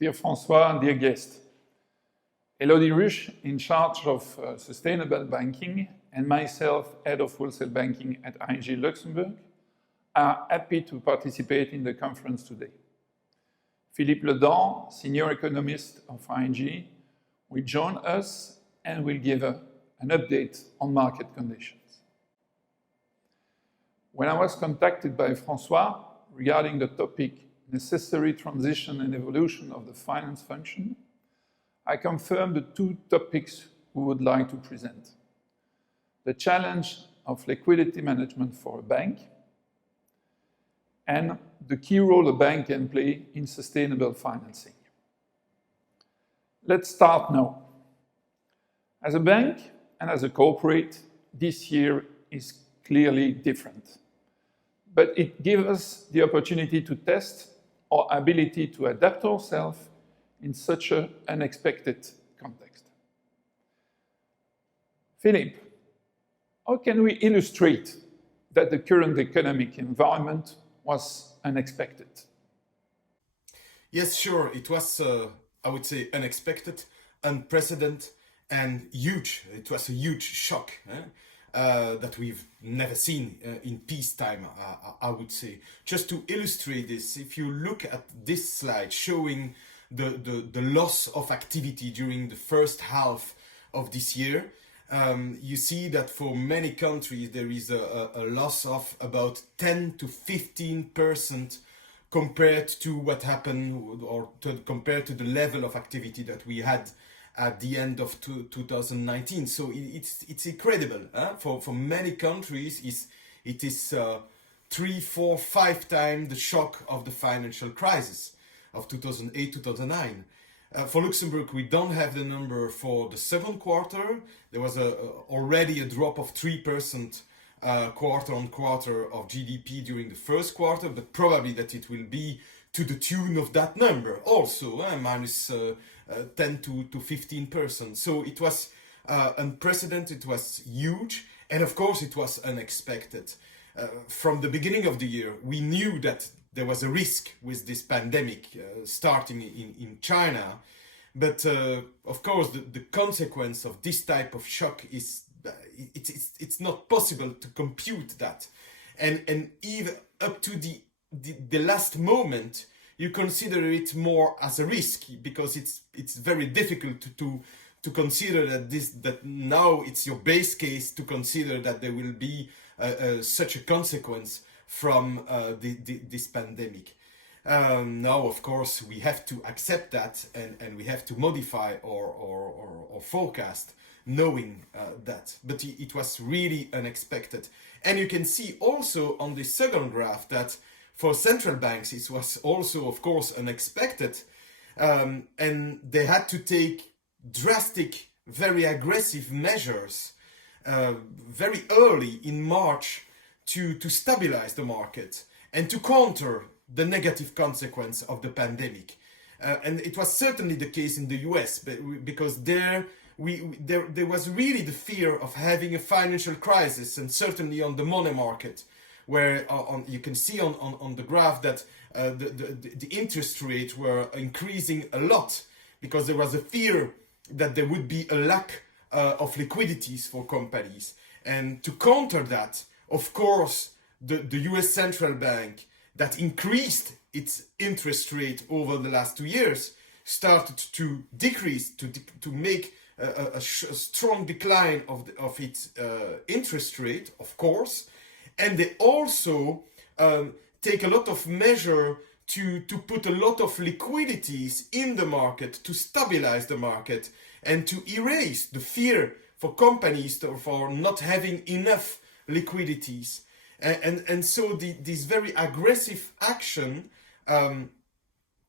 Dear François, dear guest, Elodie Ruche, in charge of sustainable banking, and myself, head of wholesale banking at ING Luxembourg, are happy to participate in the conference today. Philippe Ledent, senior economist of ING, will join us and will give an update on market conditions. When I was contacted by François regarding the topic necessary transition and evolution of the finance function, I confirmed the two topics we would like to present: the challenge of liquidity management for a bank and the key role a bank can play in sustainable financing. Let's start now. As a bank and as a corporate, this year is clearly different, but it gives us the opportunity to test our ability to adapt ourselves in such an unexpected context. Philippe, how can we illustrate that the current economic environment was unexpected? Yes, sure. It was, I would say, unexpected, unprecedented, and huge. It was a huge shock that we've never seen in peacetime, I would say. Just to illustrate this, if you look at this slide showing the loss of activity during the first half of this year, you see that for many countries there is a loss of about 10 to 15% compared to what happened, or compared to the level of activity that we had at the end of 2019. So it's incredible. For many countries, it is 3, 4, 5 times the shock of the financial crisis of 2008, 2009. For Luxembourg, we don't have the number for the second quarter. There was already a drop of 3% quarter on quarter of GDP during the first quarter, but probably that it will be to the tune of that number also, minus 10 to 15%. So it was unprecedented, it was huge, and of course it was unexpected. From the beginning of the year, we knew that there was a risk with this pandemic starting in China, but of course the consequence of this type of shock is it's not possible to compute that, and even up to the last moment you consider it more as a risk, because it's very difficult to consider that now it's your base case to consider that there will be such a consequence from this pandemic. Now, of course, we have to accept that, and we have to modify our forecast knowing that. But it was really unexpected. And you can see also on the second graph that for central banks, it was also, of course, unexpected. And they had to take drastic, very aggressive measures very early in March to stabilize the market and to counter the negative consequence of the pandemic. And it was certainly the case in the US, because there was really the fear of having a financial crisis, and certainly on the money market, where you can see on the graph that the interest rates were increasing a lot, because there was a fear that there would be a lack of liquidities for companies. And to counter that, of course, the US Central Bank, that increased its interest rate over the last 2 years, started to decrease, to make a strong decline of its interest rate, of course. And they also take a lot of measure to put a lot of liquidities in the market, to stabilize the market, and to erase the fear for companies for not having enough liquidities. And so this very aggressive action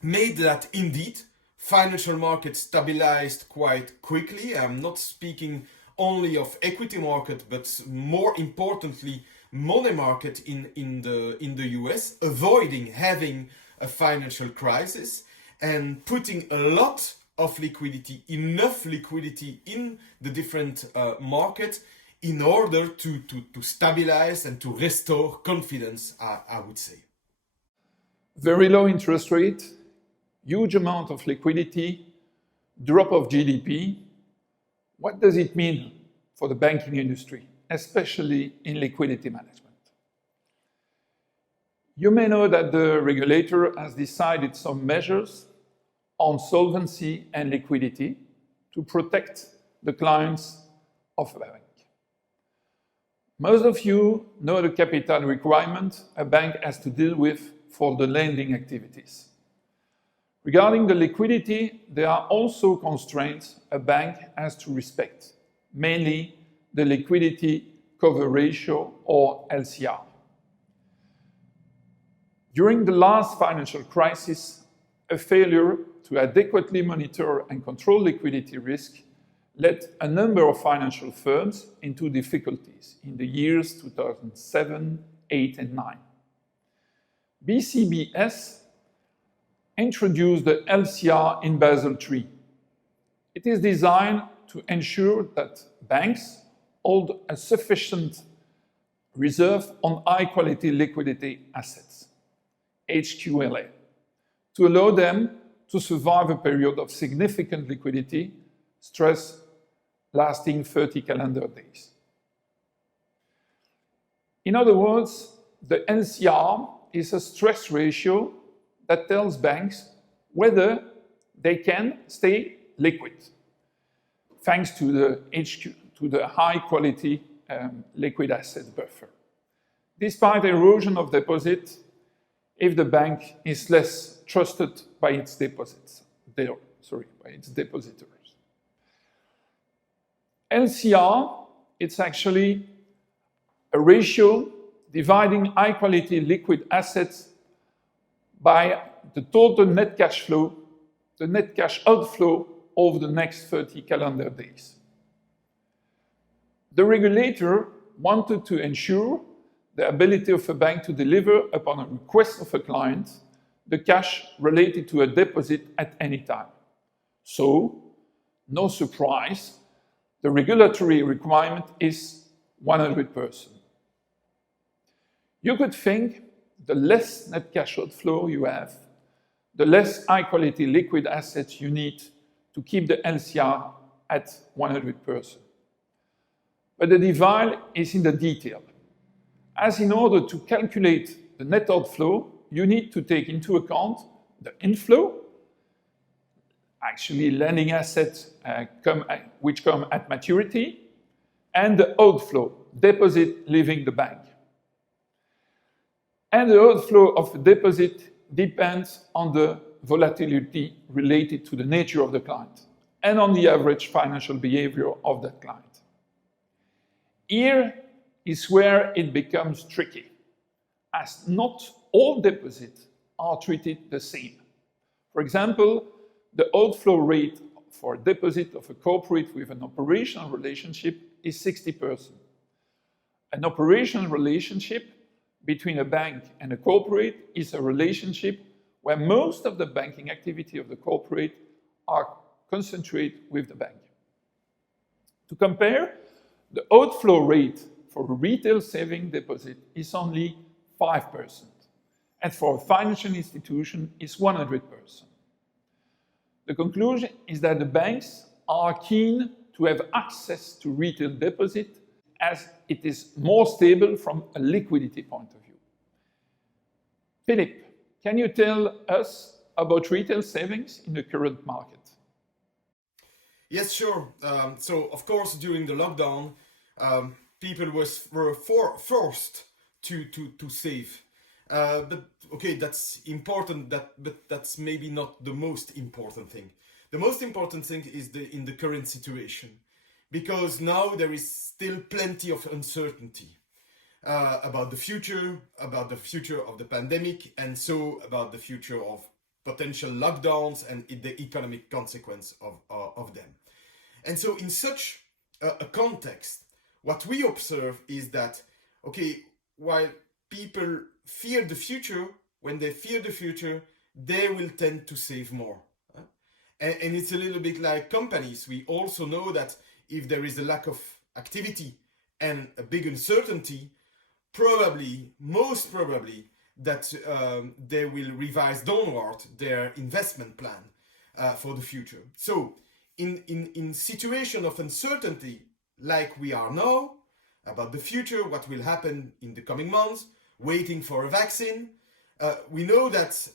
made that indeed financial markets stabilized quite quickly. I'm not speaking only of equity market, but more importantly, money market in the US, avoiding having a financial crisis and putting a lot of liquidity, enough liquidity in the different markets in order to stabilize and to restore confidence, I would say. Very low interest rate huge amount of liquidity, drop of GDP. What does it mean for the banking industry, especially in liquidity management? You may know that the regulator has decided some measures on solvency and liquidity to protect the clients of a bank. Most of you know the capital requirement a bank has to deal with for the lending activities. Regarding the liquidity, there are also constraints a bank has to respect, mainly the liquidity cover ratio or LCR. During the last financial crisis, a failure to adequately monitor and control liquidity risk led a number of financial firms into difficulties in the years 2007, 8, and 9. BCBS introduced the LCR in Basel III. It is designed to ensure that banks hold a sufficient reserve on high-quality liquidity assets, HQLA, to allow them to survive a period of significant liquidity stress lasting 30 calendar days. In other words, the LCR is a stress ratio that tells banks whether they can stay liquid, thanks to the high-quality liquid asset buffer, despite erosion of deposit if the bank is less trusted by its depositors. LCR, it's actually a ratio dividing high-quality liquid assets by the total net cash flow, the net cash outflow over the next 30 calendar days. The regulator wanted to ensure the ability of a bank to deliver upon a request of a client the cash related to a deposit at any time. So, no surprise, the regulatory requirement is 100%. You could think the less net cash outflow you have, the less high-quality liquid assets you need to keep the LCR at 100%. But the devil is in the detail, as in order to calculate the net outflow, you need to take into account the inflow, actually lending assets which come at maturity, and the outflow, deposit leaving the bank. And the outflow of the deposit depends on the volatility related to the nature of the client and on the average financial behavior of that client. Here is where it becomes tricky, as not all deposits are treated the same. For example, the outflow rate for a deposit of a corporate with an operational relationship is 60%. An operational relationship between a bank and a corporate is a relationship where most of the banking activity of the corporate are concentrated with the bank. To compare, the outflow rate for a retail saving deposit is only 5%, and for a financial institution is 100%. The conclusion is that the banks are keen to have access to retail deposit as it is more stable from a liquidity point of view. Philippe, can you tell us about retail savings in the current market? Yes, sure. So, of course, during the lockdown, people were forced to save. But okay, that's important, but that's maybe not the most important thing. The most important thing is in the current situation, because now there is still plenty of uncertainty about the future of the pandemic, and so about the future of potential lockdowns and the economic consequence of them. And so in such a context, what we observe is that, okay, while people fear the future, when they fear the future, they will tend to save more. And it's a little bit like companies. We also know that if there is a lack of activity and a big uncertainty, most probably, that they will revise downward their investment plan for the future. So in situation of uncertainty like we are now about the future, what will happen in the coming months, waiting for a vaccine, we know that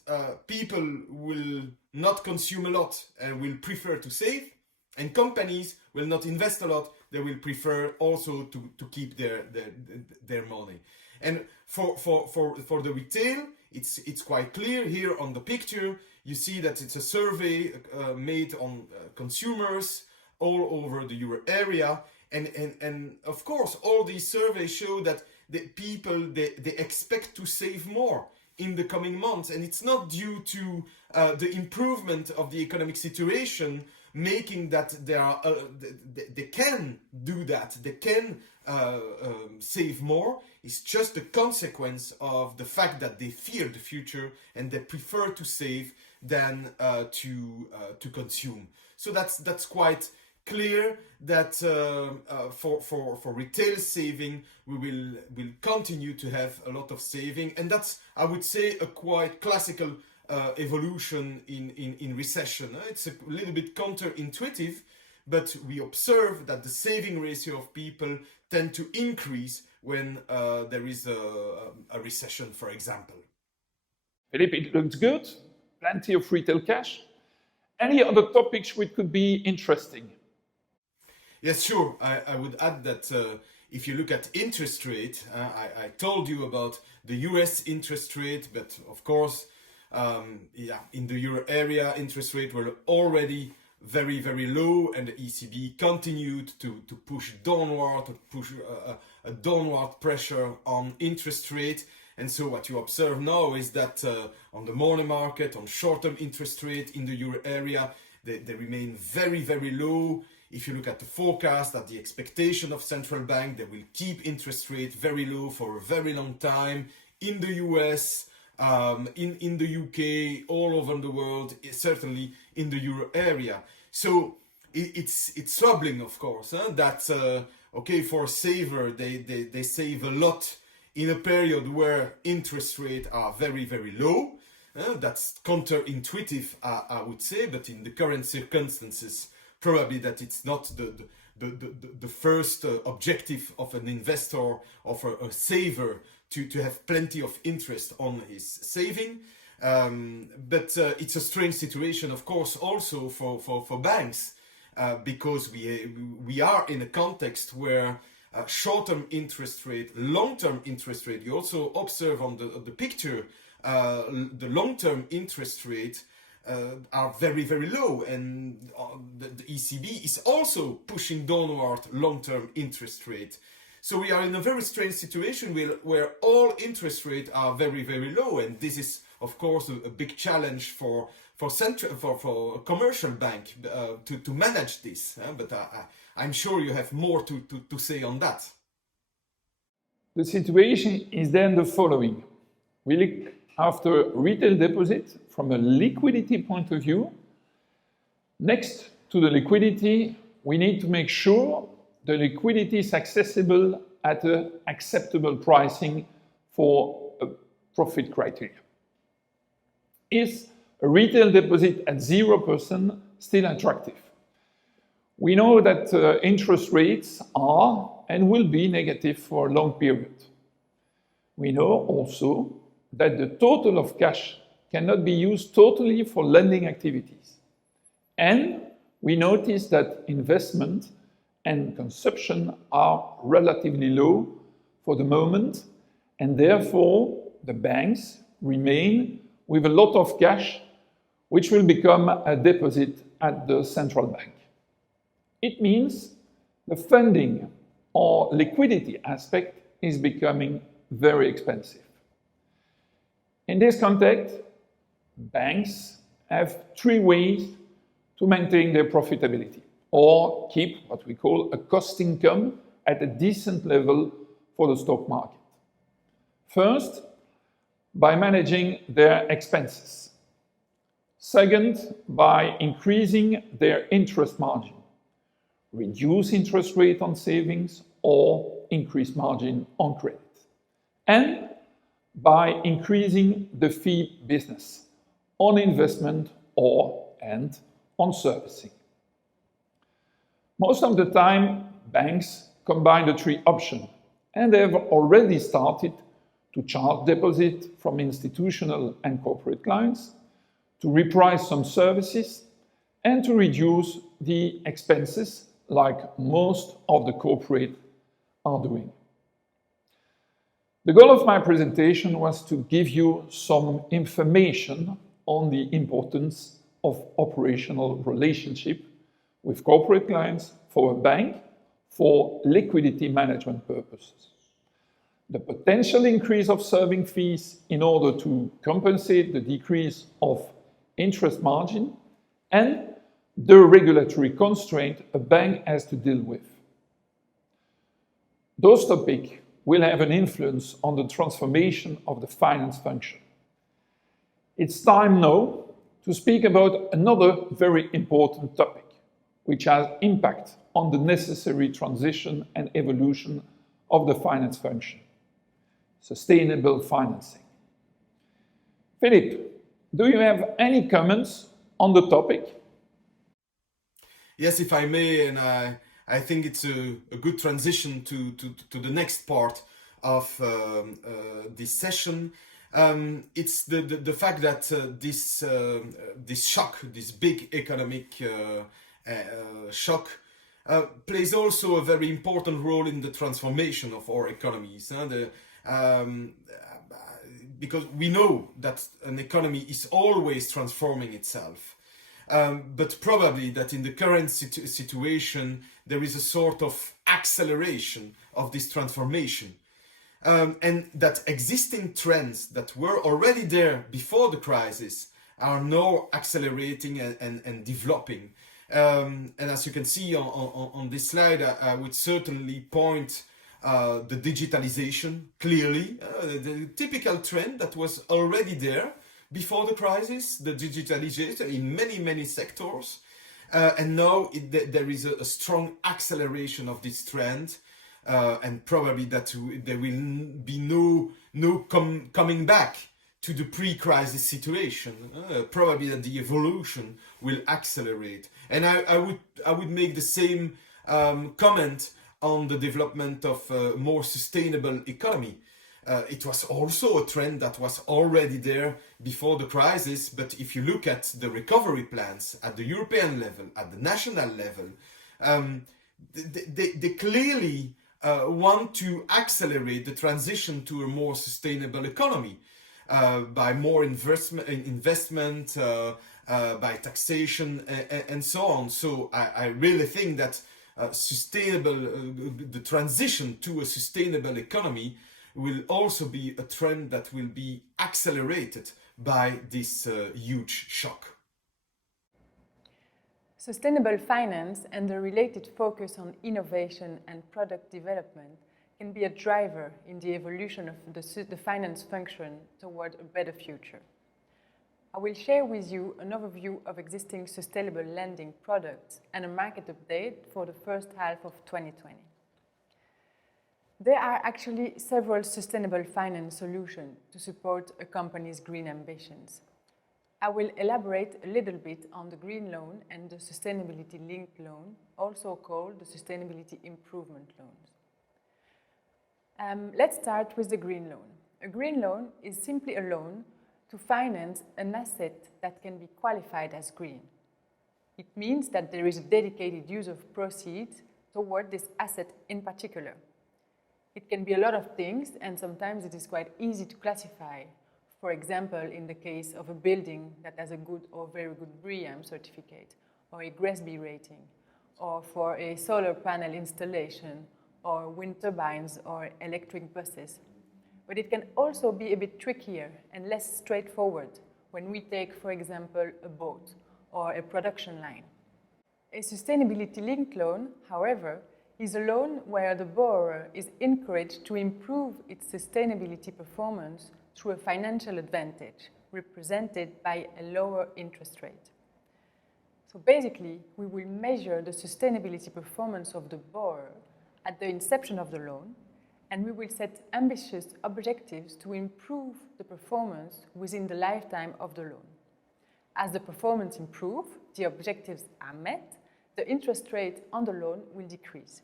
people will not consume a lot and will prefer to save, and companies will not invest a lot. They will prefer also to keep their money. And for the retail, it's quite clear here on the picture. You see that it's a survey made on consumers all over the Euro area, and of course all these surveys show that the people they expect to save more in the coming months, and it's not due to the improvement of the economic situation, making that they can do that, they can save more. It's just a consequence of the fact that they fear the future and they prefer to save than to consume. So that's quite clear that for retail saving we will continue to have a lot of saving, and that's, I would say, a quite classical evolution in recession. It's a little bit counterintuitive, but we observe that the saving ratio of people tend to increase when there is a recession, for example. Philippe, it looks good. Plenty of retail cash. Any other topics which could be interesting? Yes, sure. I would add that if you look at interest rate, I told you about the US interest rate, but of course, in the Euro area, interest rates were already very, very low, and the ECB continued to push downward, a downward pressure on interest rate. And so what you observe now is that on the money market, on short-term interest rate in the Euro area, they remain very, very low. If you look at the forecast, at the expectation of central bank, they will keep interest rate very low for a very long time in the US, in the UK, all over the world, certainly in the Euro area. So it's troubling, of course, that okay, for a saver, they save a lot in a period where interest rates are very, very low. That's counterintuitive, I would say, but in the current circumstances, probably that it's not the first objective of an investor, of a saver, to have plenty of interest on his saving. But it's a strange situation, of course, also for banks, because we are in a context where short-term interest rate, long-term interest rate, you also observe on the picture, the long-term interest rate are very, very low, and the ECB is also pushing downward long-term interest rate. So we are in a very strange situation where all interest rates are very, very low, and this is, of course, a big challenge for a commercial bank to manage this. But I'm sure you have more to say on that. The situation is then the following. We look after retail deposit from a liquidity point of view. Next to the liquidity, we need to make sure the liquidity is accessible at an acceptable pricing for a profit criteria. Is a retail deposit at 0% still attractive? We know that interest rates are and will be negative for a long period. We know also that the total of cash cannot be used totally for lending activities. And we notice that investment and consumption are relatively low for the moment, and therefore the banks remain with a lot of cash, which will become a deposit at the central bank. It means the funding or liquidity aspect is becoming very expensive. In this context, banks have three ways to maintain their profitability or keep what we call a cost income at a decent level for the stock market. First, by managing their expenses. Second, by increasing their interest margin. Reduce interest rate on savings or increase margin on credit. And by increasing the fee business on investment and on servicing. Most of the time, banks combine the three options, and they have already started to charge deposit from institutional and corporate clients, to reprice some services, and to reduce the expenses like most of the corporate are doing. The goal of my presentation was to give you some information on the importance of operational relationship with corporate clients for a bank for liquidity management purposes. The potential increase of serving fees in order to compensate the decrease of interest margin and the regulatory constraint a bank has to deal with. Those topics will have an influence on the transformation of the finance function. It's time now to speak about another very important topic, which has impact on the necessary transition and evolution of the finance function: sustainable financing. Philippe, do you have any comments on the topic? Yes, if I may, and I think it's a good transition to the next part of this session. It's the fact that this shock, this big economic shock, plays also a very important role in the transformation of our economies. Because we know that an economy is always transforming itself. But probably that in the current situation, there is a sort of acceleration of this transformation. And that existing trends that were already there before the crisis are now accelerating and developing. And as you can see on this slide, I would certainly point the digitalization clearly, the typical trend that was already there before the crisis, the digitalization in many sectors. And now there is a strong acceleration of this trend, and probably that there will be no coming back to the pre-crisis situation. Probably that the evolution will accelerate. And I would make the same comment on the development of a more sustainable economy. It was also a trend that was already there before the crisis, but if you look at the recovery plans at the European level, at the national level, they clearly want to accelerate the transition to a more sustainable economy by more investment, by taxation, and so on. So I really think that the transition to a sustainable economy will also be a trend that will be accelerated by this huge shock. Sustainable finance and the related focus on innovation and product development can be a driver in the evolution of the finance function toward a better future. I will share with you an overview of existing sustainable lending products and a market update for the first half of 2020. There are actually several sustainable finance solutions to support a company's green ambitions. I will elaborate a little bit on the green loan and the sustainability-linked loan, also called the sustainability improvement loans. Let's start with the green loan. A green loan is simply a loan to finance an asset that can be qualified as green. It means that there is a dedicated use of proceeds toward this asset in particular. It can be a lot of things, and sometimes it is quite easy to classify. For example, in the case of a building that has a good or very good BREEAM certificate, or a GRESB rating, or for a solar panel installation, or wind turbines, or electric buses. But it can also be a bit trickier and less straightforward when we take, for example, a boat or a production line. A sustainability-linked loan, however, is a loan where the borrower is encouraged to improve its sustainability performance through a financial advantage, represented by a lower interest rate. So basically, we will measure the sustainability performance of the borrower at the inception of the loan, and we will set ambitious objectives to improve the performance within the lifetime of the loan. As the performance improves, the objectives are met, the interest rate on the loan will decrease.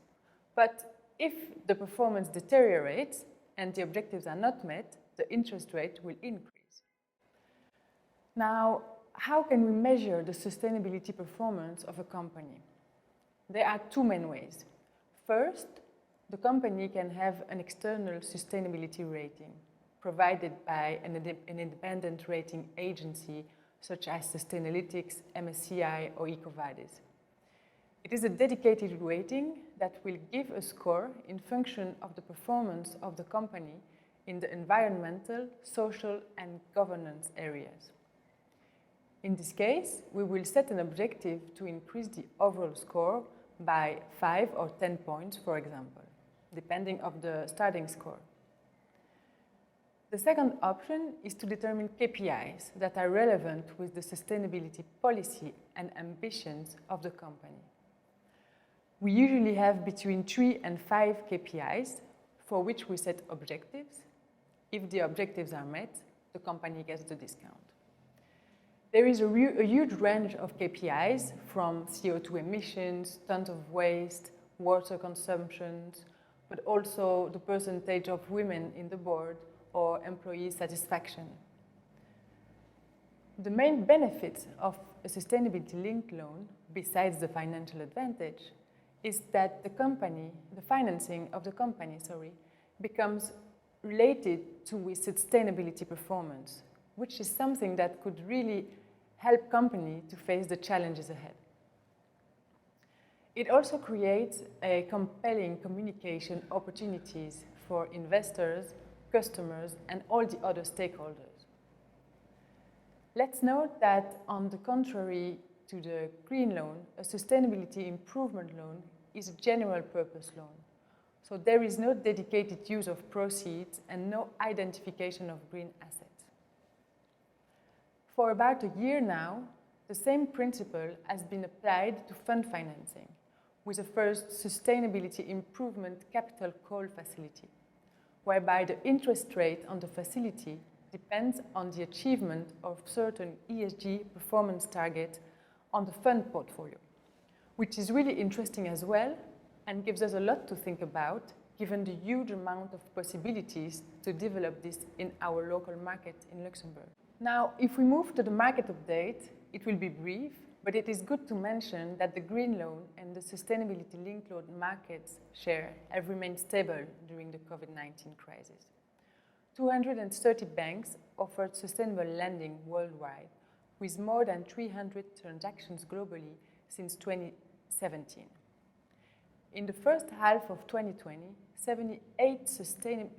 But if the performance deteriorates and the objectives are not met, the interest rate will increase. Now, how can we measure the sustainability performance of a company? There are two main ways. First, the company can have an external sustainability rating provided by an independent rating agency such as Sustainalytics, MSCI, or EcoVadis. It is a dedicated rating that will give a score in function of the performance of the company in the environmental, social, and governance areas. In this case, we will set an objective to increase the overall score by 5 or 10 points, for example, depending on the starting score. The second option is to determine KPIs that are relevant with the sustainability policy and ambitions of the company. We usually have between 3 and 5 KPIs for which we set objectives. If the objectives are met, the company gets the discount. There is a huge range of KPIs from CO2 emissions, tons of waste, water consumption, but also the percentage of women in the board or employee satisfaction. The main benefit of a sustainability-linked loan, besides the financial advantage, is that the financing of the company, becomes related to its sustainability performance, which is something that could really help companies to face the challenges ahead. It also creates a compelling communication opportunities for investors, customers, and all the other stakeholders. Let's note that, on the contrary to the green loan, a sustainability improvement loan is a general purpose loan. So there is no dedicated use of proceeds and no identification of green assets. For about a year now, the same principle has been applied to fund financing, with the first sustainability improvement capital call facility, whereby the interest rate on the facility depends on the achievement of certain ESG performance targets on the fund portfolio, which is really interesting as well and gives us a lot to think about, given the huge amount of possibilities to develop this in our local market in Luxembourg. Now, if we move to the market update, it will be brief, but it is good to mention that the green loan and the sustainability-linked loan markets share have remained stable during the COVID-19 crisis. 230 banks offered sustainable lending worldwide, with more than 300 transactions globally since 2017. In the first half of 2020, 78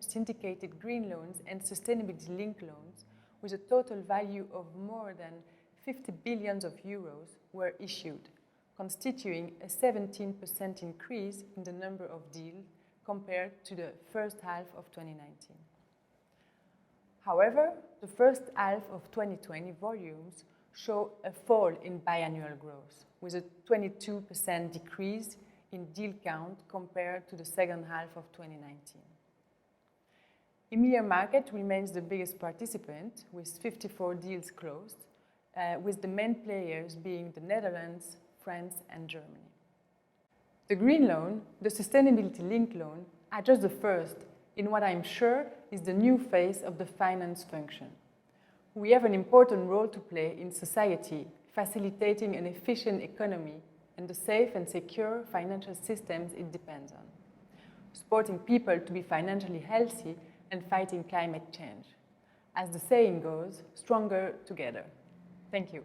syndicated green loans and sustainability-linked loans with a total value of more than 50 billion euros were issued, constituting a 17% increase in the number of deals compared to the first half of 2019. However, the first half of 2020 volumes show a fall in biannual growth, with a 22% decrease in deal count compared to the second half of 2019. EMEA market remains the biggest participant, with 54 deals closed, with the main players being the Netherlands, France, and Germany. The green loan, the sustainability-linked loan, are just the first in what I'm sure is the new phase of the finance function. We have an important role to play in society, facilitating an efficient economy and the safe and secure financial systems it depends on, supporting people to be financially healthy and fighting climate change. As the saying goes, stronger together. Thank you.